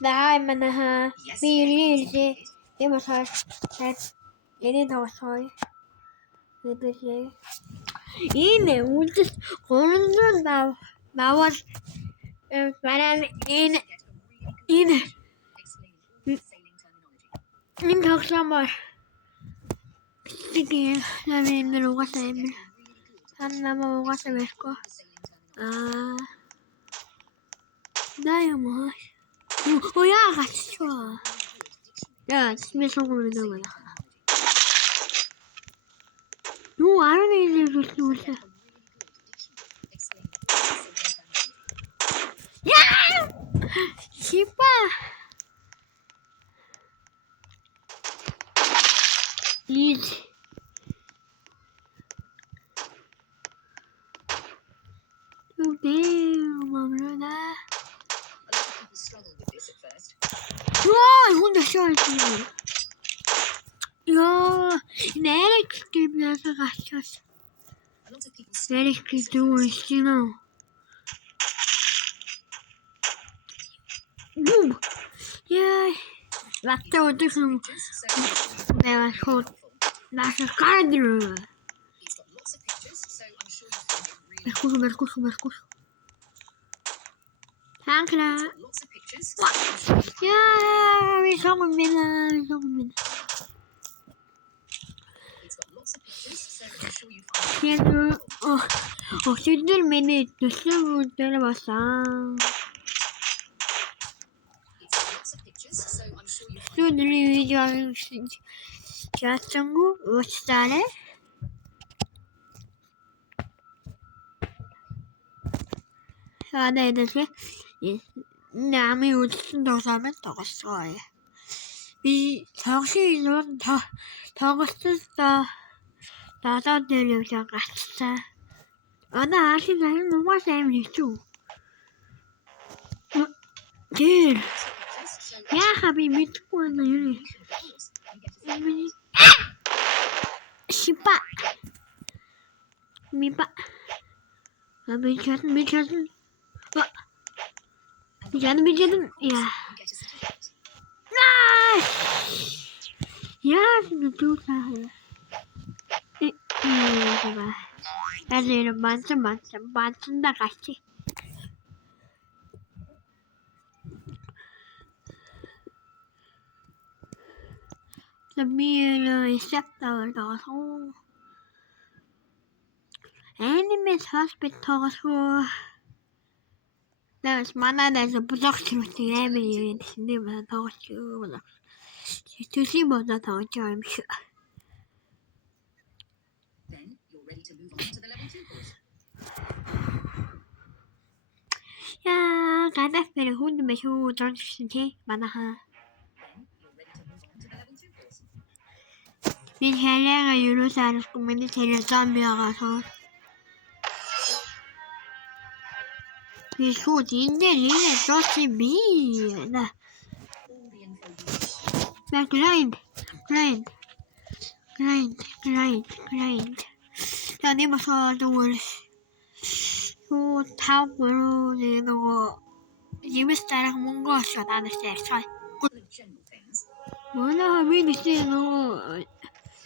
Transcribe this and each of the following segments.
Дай манаха. Бириси. Демосар. Эний тавсой. Эдгээр. Энэ үлдэл 300 навал баран энэ тоглоомоор тийм намын угаасаа юм. Намаа угаасаа байхгүй. Даймаа. Яагачаа. Яа, смешон гэнэ. Ну, арны зүйлс. Яа! Шипа. Лид. Мамрана. Ой, 혼자셔야지. 야, 내리키면서 갔었어. 내리키도 있지만. 야, 맞다 어디서 내가 나서 가드를. Mercus. Hankra. Yeah, we saw him in. Oh, she didn't mean it. The silver there was some. So the video just what's that? 이렇게 남이 웃긴다고 하면 더웠어요. 이 정신은 더웠었어. 나다들을 잡았어. 나 아시나요? 너무 재밌죠? 길. 야, 하비 밑고 있는 여기. 시바. 미바. 미쳤는. Jangan ya. Nah, ya betul saja. Coba. Ada macam dah kasih. Lebih sektor tahu. Anime hospital so. There's there's a production with the Emily and cinema talk to see what that I'm sure. Then you're ready to move on to the level 2 course. Yeah, that's very good to make you don't see Manaha. Then Helen, you know, that is communicating zombie or This would in the little trusty me. Grind. The name of all the words. So, how will you know? You must start among us at the side. Well, I really say no.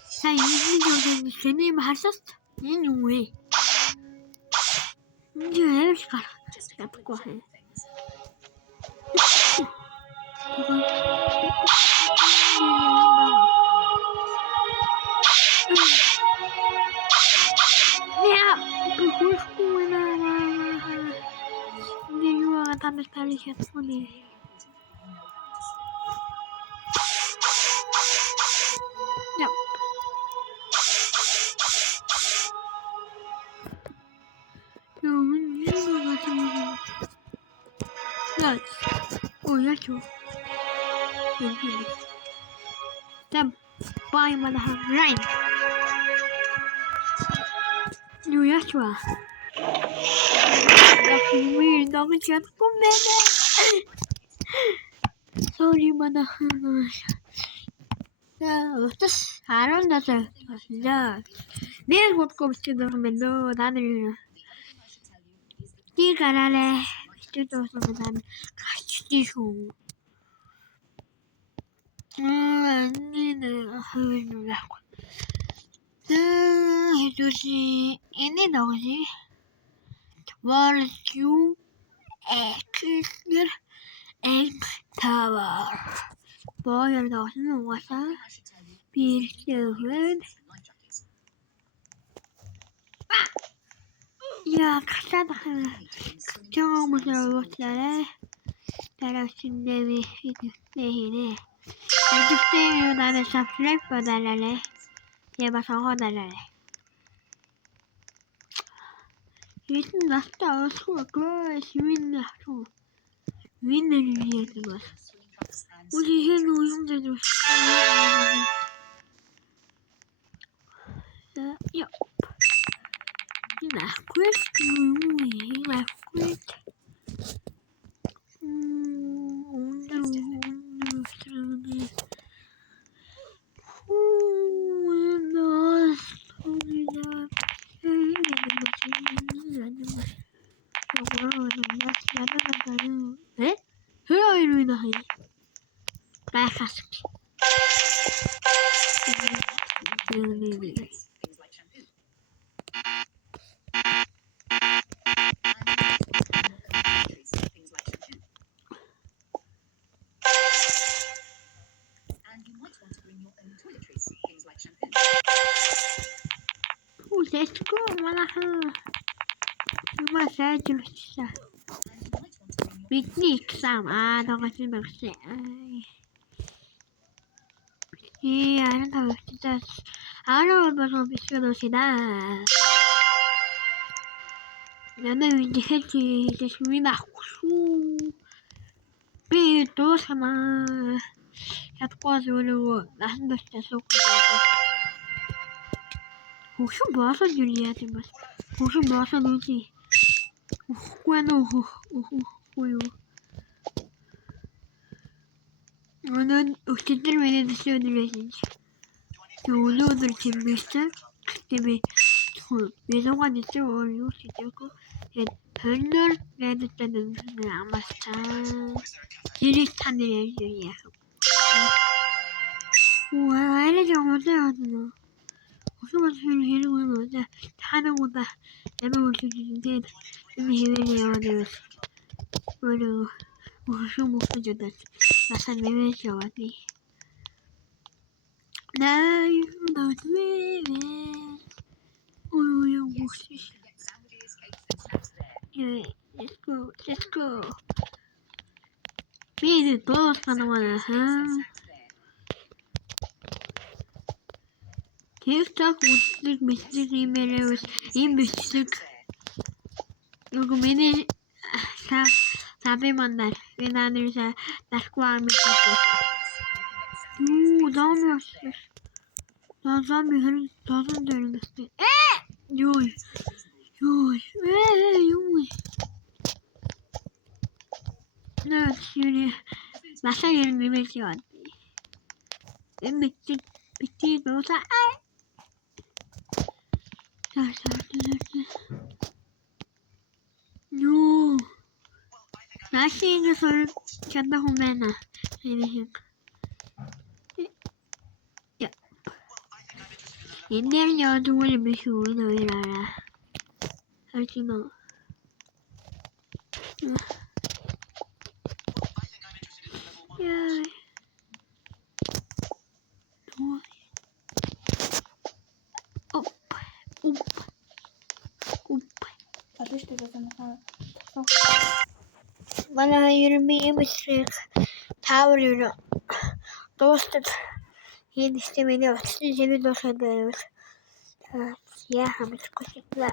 Say, you the name has just anyway. Yes, just go ahead. Bye, mother. Right. You Yashua. That's weird. Don't get Sorry, mother. Just I don't know. Yeah. There's what comes to the window. That is. Dear Garale, still doesn't catch the shoe. ini dong sih. Value Exeter X Tower. Boyar dong sih masa. Pirseven. Ya kasa dah. Jangan musuh saya. Terus ini ini. Itu 나는 subscribe 받아달래. 제발 저거 달래. 이것은 나스타 수학과 시민들 하루. 위인들을 위해 것. 우리 해노 용자도 야. 이나 퀘스트 이나 퀘스트. 오늘 쓰는데. Let's go, malahan. Cuma saya jelas. Piknik sama atau kasih bersih. Iya, tahu kita. Halo, baru bisa sudah. Karena ini sih sesuatu aku. Itu sama. Satu kuasa dulu. Langsung besok. 혹시 뭐하서 유리해야 돼? 혹시 뭐하서 놀지? bueno, 오늘 어쨌든 왜 decisiones 오늘 재밌어? 그때문에 매정한 있죠? 어려울 수 있고 별을 내도 때는 아마 지리스탄을 해줘야 우와 이래서 어때요? 무슨 소리를 해는 건 어때? 하는 거다. 내가 올 수 있는데 해외에 와서 뭐라고 무슨 목소리다. 나산 해외에 왔니? 나 너왜 오야 목소리. Let's go. Mire, todos están mal. TikTok mystik emailers mystik 요거 매일 사배 만날 왜나는 나스과 mystik 다음에 왔어 나 다음에 다섯 되는데 요이 나 지금 마사이를 매매지 왔지 mystik 노사 No. Nasıl soru kendi humana. Ya. Yeniden yardımıyla bir şey oynuyorlar. Her şey mi? Ya. Bana yürümeyi bitirecek. Tavrını dostum yetiştirmeni seni dost ediyoruz. Siyah hamit kuşaklar.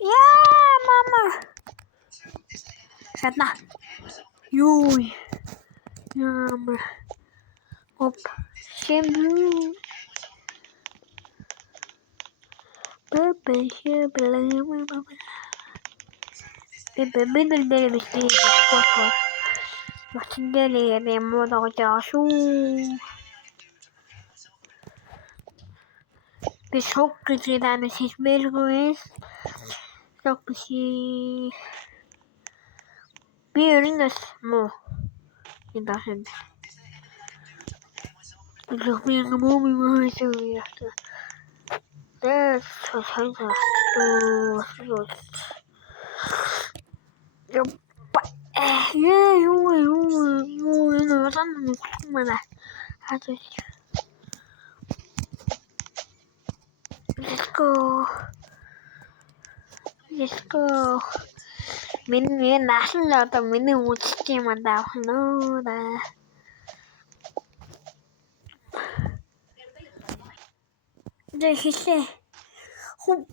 Ya mama. Sana. Yoy. Mama. Hop. Şimdi. Benim de bir şey var. Bakın nereye ben moda olacağım. Biz çok güzel seçmeliyiz. Yok bir şey. Bir ürün mu? Tidak şimdi. Yok bir mu seviyordu. Evet, sosaydı. Yok. Hadi. Let's go. Let's go. Mình nãy là tầm mình được một chiếc mà đào nó là đây khi xe không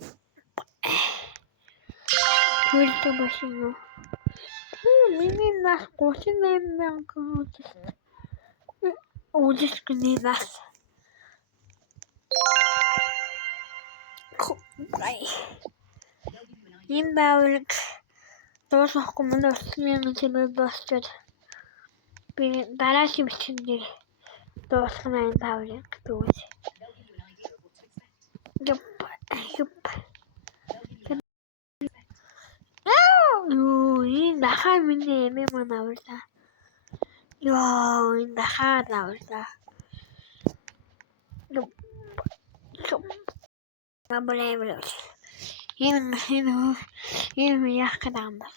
thôi tôi bảo xin nó mình là có xin em đang có 어디서 끝내놨어? 인바울 넣어서 조금만 더 쓰면 집을 넣었죠. 나라시 미친들이 넣었으면 인바울이 그거지. 이 나가면 애매만 나올다. 나가 나올다. ما بلاقي. هنا يحكي عندك